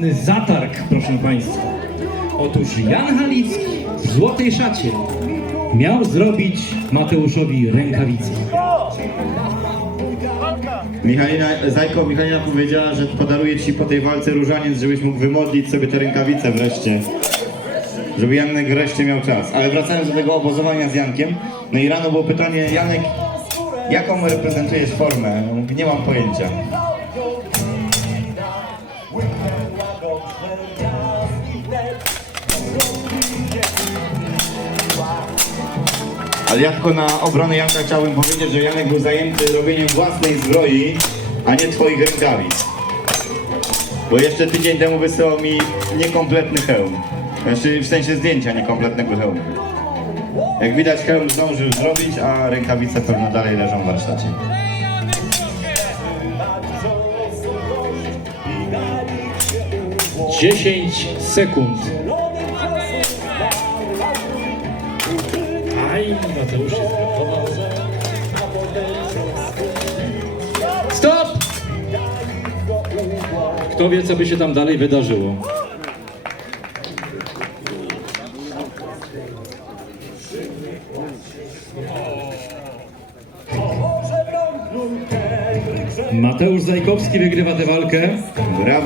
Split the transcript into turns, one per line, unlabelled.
Zatarg, proszę Państwa. Otóż Jan Halicki w złotej szacie miał zrobić Mateuszowi rękawice.
Michalina, Zajko, Michalina powiedziała, że podaruje ci po tej walce różaniec, żebyś mógł wymodlić sobie te rękawice wreszcie. Żeby Janek wreszcie miał czas. Ale wracając do tego obozowania z Jankiem, no i rano było pytanie, Janek, jaką reprezentujesz formę? Nie mam pojęcia. Ale ja tylko na obronę Janka chciałbym powiedzieć, że Janek był zajęty robieniem własnej zbroi, a nie twoich rękawic. Bo jeszcze tydzień temu wysyłał mi niekompletny hełm. Znaczy w sensie zdjęcia niekompletnego hełmu. Jak widać hełm zdążył zrobić, a rękawice pewno dalej leżą w warsztacie.
Dziesięć sekund. Aj, Mateusz. Stop! Kto wie, co by się tam dalej wydarzyło? Mateusz Zajkowski wygrywa tę walkę.
Brawo!